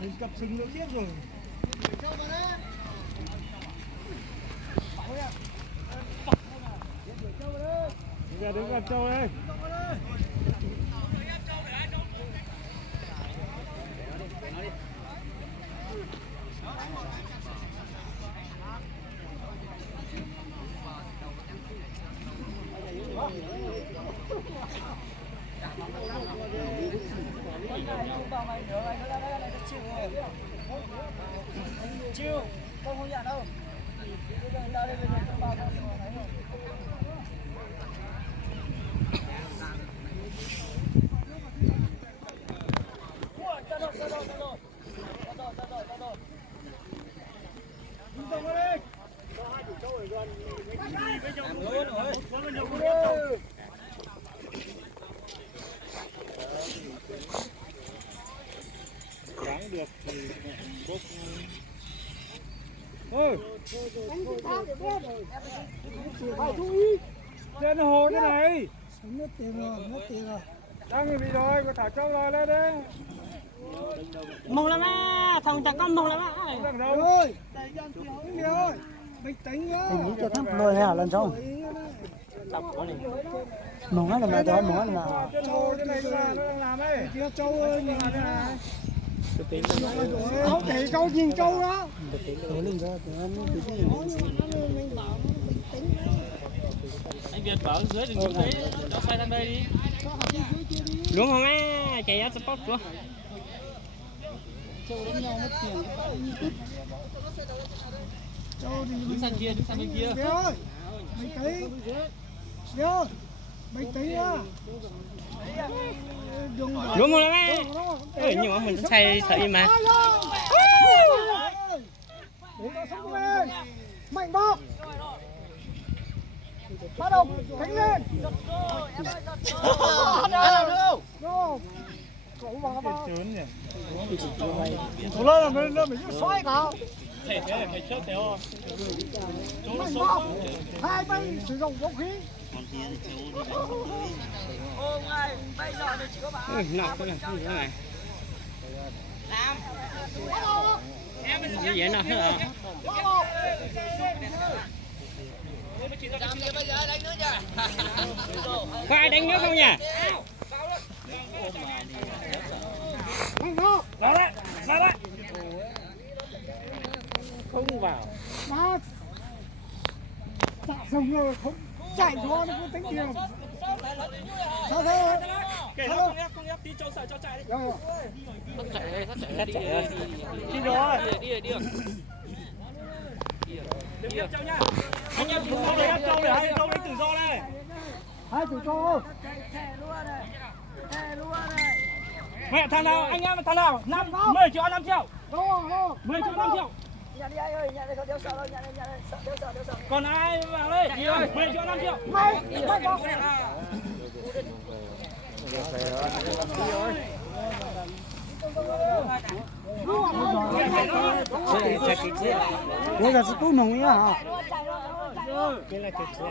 Mình cặp sừng nó biết rồi. Đứng gần Châu đây. Chiêu, con không nhận đâu. Ra đây cho ba con lấy rồi. Đáng được thì bốc. Ôi, phải chú ý. Trên hồ thế này. Mất tiền rồi. Đang bị rồi, có thả trâu lòi lên đấy. Mùng lắm á, thằng chắc con mùng lắm á. Rồi, rồi. Bình tĩnh nhá. Thì nghĩ cho thăm lôi hả lần sau. Mùng hết là mẹ đó, mùng hết là. Trên hồ thế này nó đang làm đấy. Kia Châu ơi, nhìn thế này. Không thể câu nhìn câu đó. Anh Việt bảo dưới đừng xuống dưới, nó xoay sang đây đi. Đúng không á, chạy ra spot luôn. Châu đánh nhau mất tiền. Châu thì Đứng sang kia, đứng sang bên kia. Kia ơi, bình tĩnh. Kia ơi, bình tĩnh nhá. Đúng không lắm á. Ơi nhưng mà mình say sợ gì mà. Để nó sống lên. Mạnh bóp. Bắt đầu cánh lên. Đâu. Cậu vào. Trốn nhỉ. Thủ lên là mình xoay cả. Thể thế là phải trước theo. Mạnh bóp. Hai bên sử dụng vũ khí. Hôm nay bây giờ thì chỉ có bà Nọ cái này. Làm. Như vậy nào hết rồi. bây giờ đánh nữa chưa? Có ai đánh nữa không nhỉ? Mạnh bóp. Ra đấy, ra đấy. Không vào. Mà dạ xong rồi không chạy nó có tính tiền. Sao thế? Kể nó không ép tí cho xài cho chạy đi. Rồi. Nó chạy đây, nó chạy đây. Đi rồi. Đi. Đi Châu nha. Anh em chúng tôi ép Châu để hai Châu đánh tự do đây. Hai chủ Châu. Thẻ luôn này. Mẹ thằng nào, anh em thằng nào? 10 triệu 5 triệu. Đâu. 10 triệu 5 triệu. Nhận đi anh ơi, nhận đi không đéo sợ đâu, nhận đi, đéo sợ. Còn ai vào đây? Đi ơi, 10 triệu 5 triệu. Mày có. Đây là sự tu mong ấy hả? Cái là cái gì?